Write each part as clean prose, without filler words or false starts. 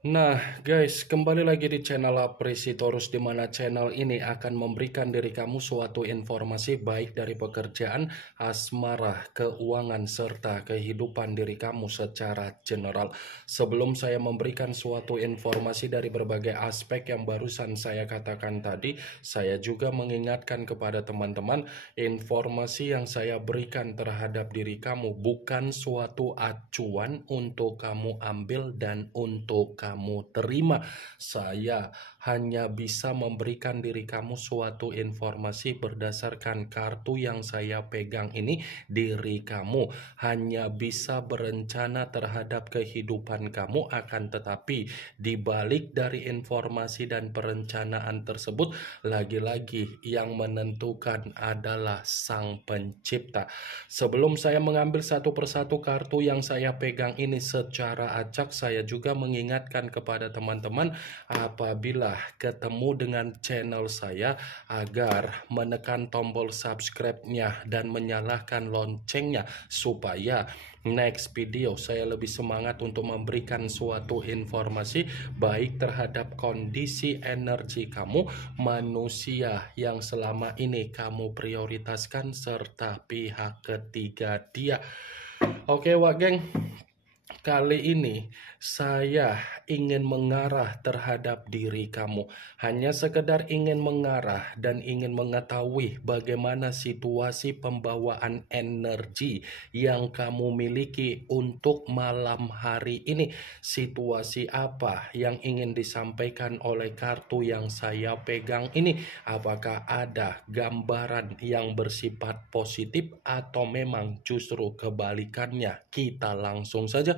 Nah, guys, kembali lagi di channel Apresitorus, di mana channel ini akan memberikan diri kamu suatu informasi baik dari pekerjaan, asmara, keuangan, serta kehidupan diri kamu secara general. Sebelum saya memberikan suatu informasi dari berbagai aspek yang barusan saya katakan tadi, saya juga mengingatkan kepada teman-teman, informasi yang saya berikan terhadap diri kamu bukan suatu acuan untuk kamu ambil dan untuk kamu terima. Saya hanya bisa memberikan diri kamu suatu informasi berdasarkan kartu yang saya pegang ini. Diri kamu hanya bisa berencana terhadap kehidupan kamu, akan tetapi dibalik dari informasi dan perencanaan tersebut, lagi-lagi yang menentukan adalah Sang Pencipta. Sebelum saya mengambil satu persatu kartu yang saya pegang ini secara acak, saya juga mengingatkan kepada teman-teman apabila ketemu dengan channel saya agar menekan tombol subscribe-nya dan menyalakan loncengnya supaya next video saya lebih semangat untuk memberikan suatu informasi baik terhadap kondisi energi kamu, manusia yang selama ini kamu prioritaskan, serta pihak ketiga dia. Oke, Wak Geng. Kali ini saya ingin mengarah terhadap diri kamu. Hanya sekedar ingin mengarah dan ingin mengetahui bagaimana situasi pembawaan energi yang kamu miliki untuk malam hari ini. Situasi apa yang ingin disampaikan oleh kartu yang saya pegang ini? Apakah ada gambaran yang bersifat positif atau memang justru kebalikannya? Kita langsung saja.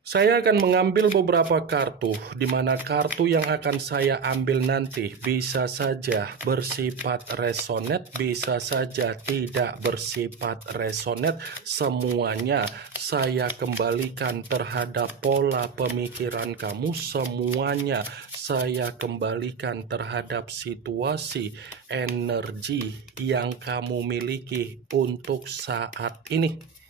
Saya akan mengambil beberapa kartu, di mana kartu yang akan saya ambil nanti bisa saja bersifat resonate, bisa saja tidak bersifat resonate. Semuanya saya kembalikan terhadap pola pemikiran kamu, semuanya saya kembalikan terhadap situasi energi yang kamu miliki untuk saat ini.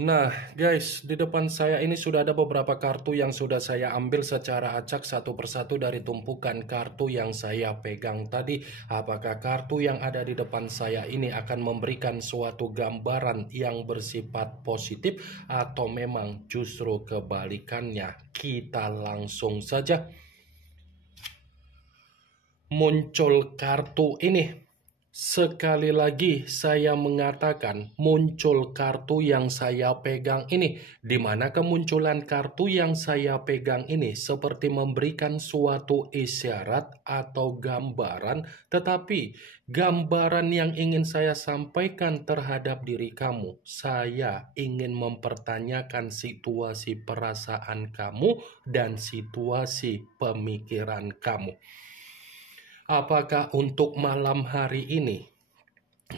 Nah, guys, di depan saya ini sudah ada beberapa kartu yang sudah saya ambil secara acak satu persatu dari tumpukan kartu yang saya pegang tadi. Apakah kartu yang ada di depan saya ini akan memberikan suatu gambaran yang bersifat positif atau memang justru kebalikannya? Kita langsung saja. Muncul kartu ini. Sekali lagi saya mengatakan muncul kartu yang saya pegang ini, di mana kemunculan kartu yang saya pegang ini seperti memberikan suatu isyarat atau gambaran, tetapi gambaran yang ingin saya sampaikan terhadap diri kamu, saya ingin mempertanyakan situasi perasaan kamu dan situasi pemikiran kamu. Apakah untuk malam hari ini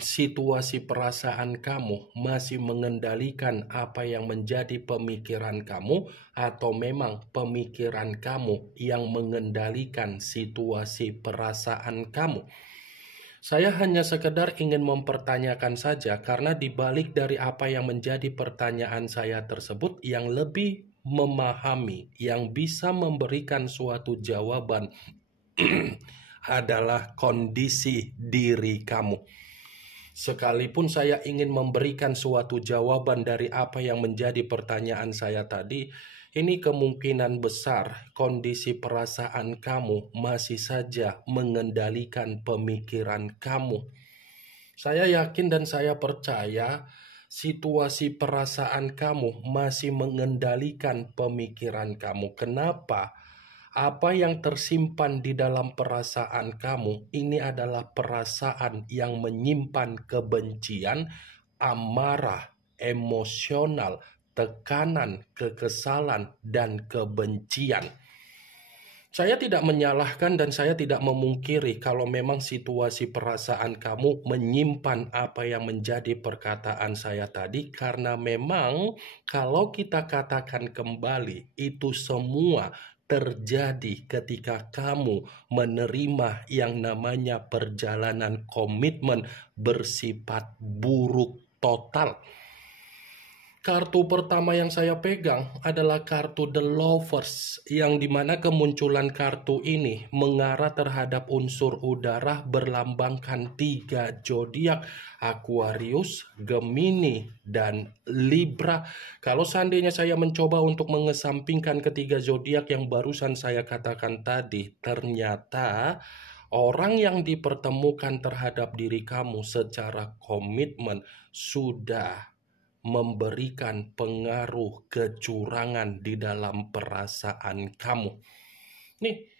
situasi perasaan kamu masih mengendalikan apa yang menjadi pemikiran kamu, atau memang pemikiran kamu yang mengendalikan situasi perasaan kamu? Saya hanya sekedar ingin mempertanyakan saja, karena dibalik dari apa yang menjadi pertanyaan saya tersebut, yang lebih memahami, yang bisa memberikan suatu jawaban adalah kondisi diri kamu. Sekalipun saya ingin memberikan suatu jawaban dari apa yang menjadi pertanyaan saya tadi, ini kemungkinan besar kondisi perasaan kamu masih saja mengendalikan pemikiran kamu. Saya yakin dan saya percaya situasi perasaan kamu masih mengendalikan pemikiran kamu. Kenapa? Apa yang tersimpan di dalam perasaan kamu, ini adalah perasaan yang menyimpan kebencian, amarah, emosional, tekanan, kekesalan, dan kebencian. Saya tidak menyalahkan dan saya tidak memungkiri kalau memang situasi perasaan kamu menyimpan apa yang menjadi perkataan saya tadi, karena memang kalau kita katakan kembali, itu semua terjadi ketika kamu menerima yang namanya perjalanan komitmen bersifat buruk total. Kartu pertama yang saya pegang adalah kartu The Lovers, yang dimana kemunculan kartu ini mengarah terhadap unsur udara berlambangkan 3 zodiak: Aquarius, Gemini, dan Libra. Kalau seandainya saya mencoba untuk mengesampingkan ketiga zodiak yang barusan saya katakan tadi, ternyata orang yang dipertemukan terhadap diri kamu secara komitmen sudah memberikan pengaruh kecurangan di dalam perasaan kamu. Nih,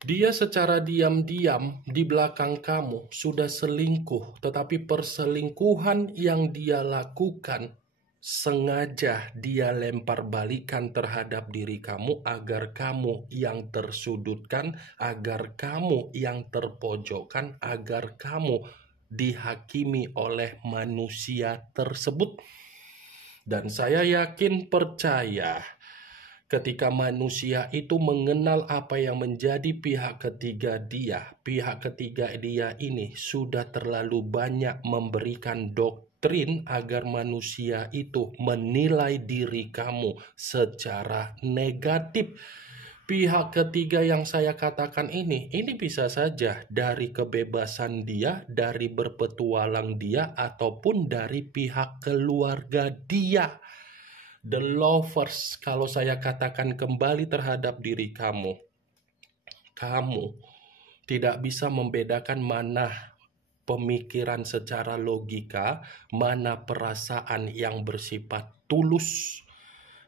dia secara diam-diam di belakang kamu sudah selingkuh, tetapi perselingkuhan yang dia lakukan sengaja dia lempar balikan terhadap diri kamu agar kamu yang tersudutkan, agar kamu yang terpojokkan, agar kamu dihakimi oleh manusia tersebut. Dan saya yakin percaya ketika manusia itu mengenal apa yang menjadi pihak ketiga dia ini sudah terlalu banyak memberikan doktrin agar manusia itu menilai diri kamu secara negatif. Pihak ketiga yang saya katakan ini bisa saja dari kebebasan dia, dari berpetualang dia, ataupun dari pihak keluarga dia. The Lovers, kalau saya katakan kembali terhadap diri kamu, kamu tidak bisa membedakan mana pemikiran secara logika, mana perasaan yang bersifat tulus.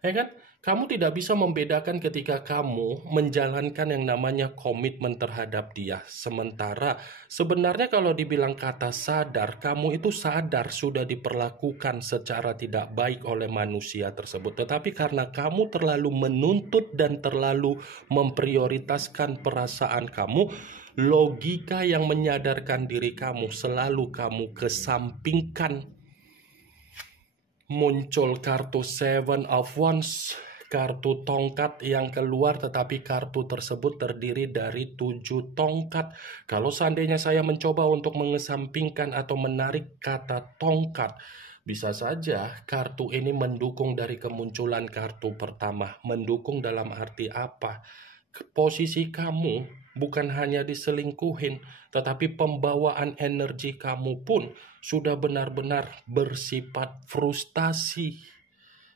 Ya kan? Kamu tidak bisa membedakan ketika kamu menjalankan yang namanya komitmen terhadap dia. Sementara sebenarnya kalau dibilang kata sadar, kamu itu sadar sudah diperlakukan secara tidak baik oleh manusia tersebut. Tetapi karena kamu terlalu menuntut dan terlalu memprioritaskan perasaan kamu, logika yang menyadarkan diri kamu selalu kamu kesampingkan. Muncul kartu Seven of Wands, kartu tongkat yang keluar, tetapi kartu tersebut terdiri dari 7 tongkat. Kalau seandainya saya mencoba untuk mengesampingkan atau menarik kata tongkat, bisa saja kartu ini mendukung dari kemunculan kartu pertama. Mendukung dalam arti apa? Posisi kamu bukan hanya diselingkuhin, tetapi pembawaan energi kamu pun sudah benar-benar bersifat frustasi.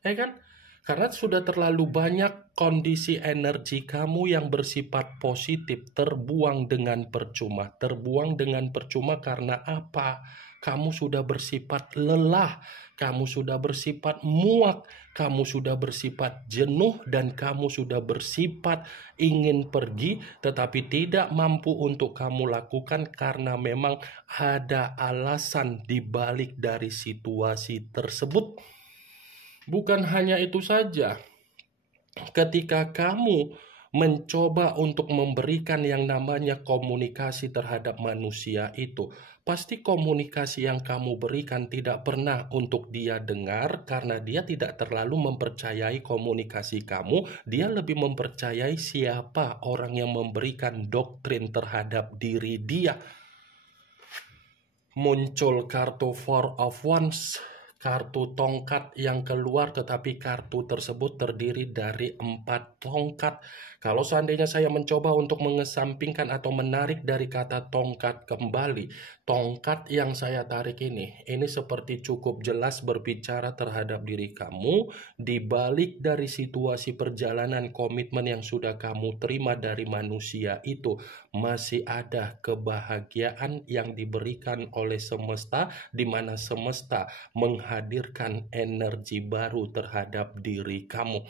Ya kan? Karena sudah terlalu banyak kondisi energi kamu yang bersifat positif terbuang dengan percuma. Terbuang dengan percuma karena apa? Kamu sudah bersifat lelah, kamu sudah bersifat muak, kamu sudah bersifat jenuh, dan kamu sudah bersifat ingin pergi, tetapi tidak mampu untuk kamu lakukan karena memang ada alasan di balik dari situasi tersebut. Bukan hanya itu saja, ketika kamu mencoba untuk memberikan yang namanya komunikasi terhadap manusia itu, pasti komunikasi yang kamu berikan tidak pernah untuk dia dengar karena dia tidak terlalu mempercayai komunikasi kamu. Dia lebih mempercayai siapa orang yang memberikan doktrin terhadap diri dia. Muncul kartu Four of Wands, kartu tongkat yang keluar, tetapi kartu tersebut terdiri dari 4 tongkat. Kalau seandainya saya mencoba untuk mengesampingkan atau menarik dari kata tongkat kembali, tongkat yang saya tarik ini seperti cukup jelas berbicara terhadap diri kamu. Di balik dari situasi perjalanan komitmen yang sudah kamu terima dari manusia itu, masih ada kebahagiaan yang diberikan oleh semesta, di mana semesta menghadirkan energi baru terhadap diri kamu.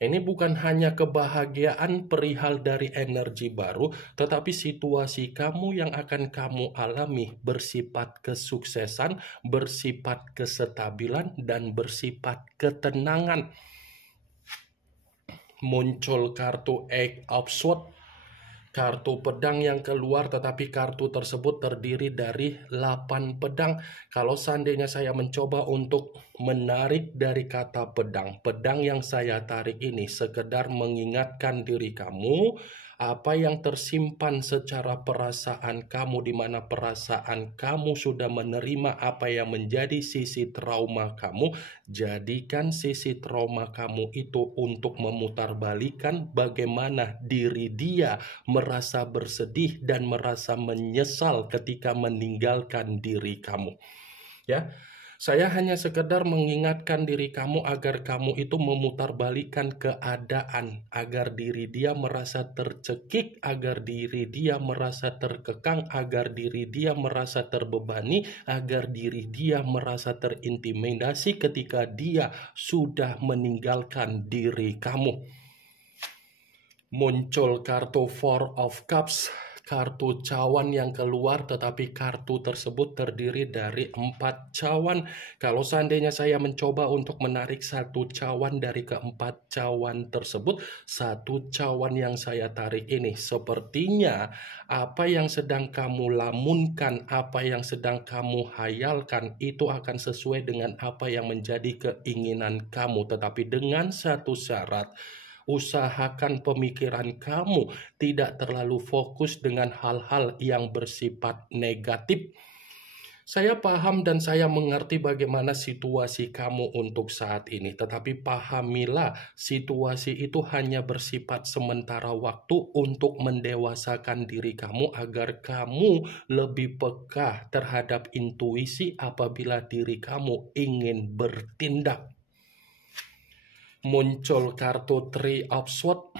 Ini bukan hanya kebahagiaan perihal dari energi baru, tetapi situasi kamu yang akan kamu alami bersifat kesuksesan, bersifat kestabilan, dan bersifat ketenangan. Muncul kartu Eight of Swords, kartu pedang yang keluar, tetapi kartu tersebut terdiri dari 8 pedang. Kalau seandainya saya mencoba untuk menarik dari kata pedang, pedang yang saya tarik ini sekedar mengingatkan diri kamu apa yang tersimpan secara perasaan kamu, di mana perasaan kamu sudah menerima apa yang menjadi sisi trauma kamu. Jadikan sisi trauma kamu itu untuk memutarbalikan bagaimana diri dia merasa bersedih dan merasa menyesal ketika meninggalkan diri kamu. Ya, saya hanya sekedar mengingatkan diri kamu agar kamu itu memutarbalikkan keadaan, agar diri dia merasa tercekik, agar diri dia merasa terkekang, agar diri dia merasa terbebani, agar diri dia merasa terintimidasi ketika dia sudah meninggalkan diri kamu. Muncul kartu Four of Cups, kartu cawan yang keluar, tetapi kartu tersebut terdiri dari 4 cawan. Kalau seandainya saya mencoba untuk menarik satu cawan dari keempat cawan tersebut, satu cawan yang saya tarik ini sepertinya apa yang sedang kamu lamunkan, apa yang sedang kamu hayalkan itu akan sesuai dengan apa yang menjadi keinginan kamu, tetapi dengan satu syarat. Usahakan pemikiran kamu tidak terlalu fokus dengan hal-hal yang bersifat negatif. Saya paham dan saya mengerti bagaimana situasi kamu untuk saat ini, tetapi pahamilah situasi itu hanya bersifat sementara waktu untuk mendewasakan diri kamu agar kamu lebih peka terhadap intuisi apabila diri kamu ingin bertindak. Muncul kartu Three of Swords,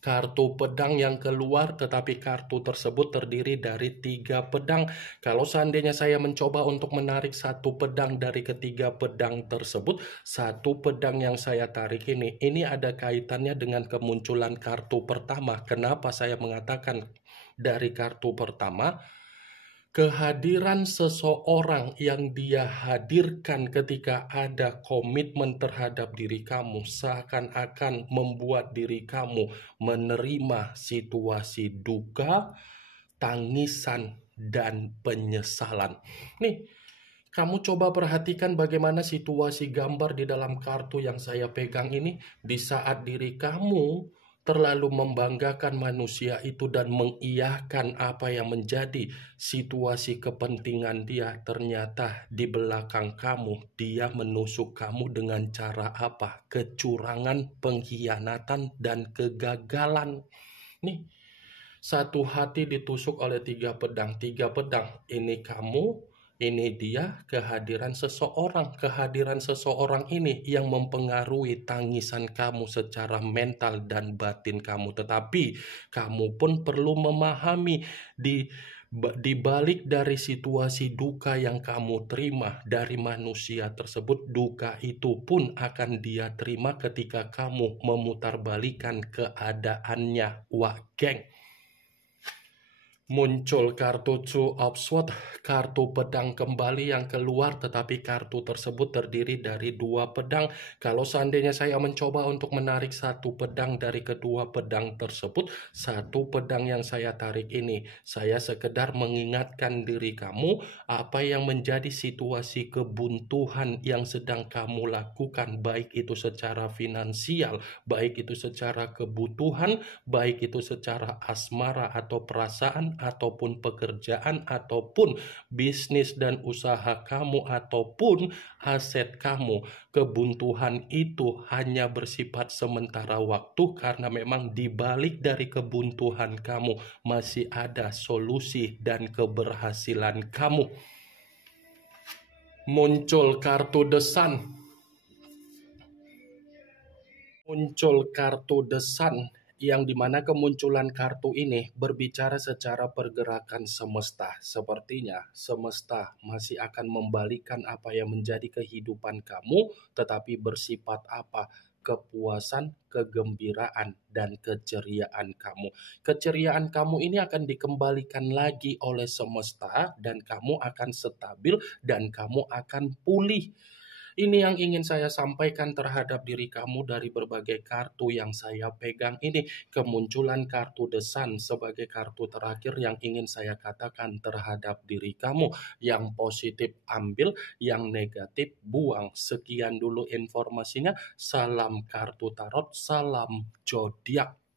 kartu pedang yang keluar, tetapi kartu tersebut terdiri dari 3 pedang. Kalau seandainya saya mencoba untuk menarik satu pedang dari ketiga pedang tersebut, satu pedang yang saya tarik ini ada kaitannya dengan kemunculan kartu pertama. Kenapa saya mengatakan dari kartu pertama? Kehadiran seseorang yang dia hadirkan ketika ada komitmen terhadap diri kamu seakan-akan membuat diri kamu menerima situasi duka, tangisan, dan penyesalan. Nih, kamu coba perhatikan bagaimana situasi gambar di dalam kartu yang saya pegang ini. Di saat diri kamu terlalu membanggakan manusia itu dan mengiyahkan apa yang menjadi situasi kepentingan dia, ternyata di belakang kamu dia menusuk kamu dengan cara apa? Kecurangan, pengkhianatan, dan kegagalan. Nih, satu hati ditusuk oleh 3 pedang. 3 pedang, ini kamu, ini dia, kehadiran seseorang. Kehadiran seseorang ini yang mempengaruhi tangisan kamu secara mental dan batin kamu. Tetapi kamu pun perlu memahami di balik dari situasi duka yang kamu terima dari manusia tersebut, duka itu pun akan dia terima ketika kamu memutarbalikan keadaannya. Wah, geng. Muncul kartu Two of Swords, kartu pedang kembali yang keluar, tetapi kartu tersebut terdiri dari 2 pedang. Kalau seandainya saya mencoba untuk menarik satu pedang dari kedua pedang tersebut, satu pedang yang saya tarik ini, saya sekedar mengingatkan diri kamu apa yang menjadi situasi kebuntuan yang sedang kamu lakukan, baik itu secara finansial, baik itu secara kebutuhan, baik itu secara asmara atau perasaan, ataupun pekerjaan, ataupun bisnis dan usaha kamu, ataupun aset kamu. Kebuntuan itu hanya bersifat sementara waktu karena memang di balik dari kebuntuan kamu masih ada solusi dan keberhasilan kamu. Muncul kartu The Sun. Muncul kartu The Sun, yang dimana kemunculan kartu ini berbicara secara pergerakan semesta. Sepertinya semesta masih akan membalikan apa yang menjadi kehidupan kamu, tetapi bersifat apa? kepuasan, kegembiraan, dan keceriaan kamu. Keceriaan kamu ini akan dikembalikan lagi oleh semesta dan kamu akan stabil dan kamu akan pulih. Ini yang ingin saya sampaikan terhadap diri kamu dari berbagai kartu yang saya pegang ini. Kemunculan kartu The Sun sebagai kartu terakhir yang ingin saya katakan terhadap diri kamu. Yang positif ambil, yang negatif buang. Sekian dulu informasinya. Salam kartu tarot, salam zodiak.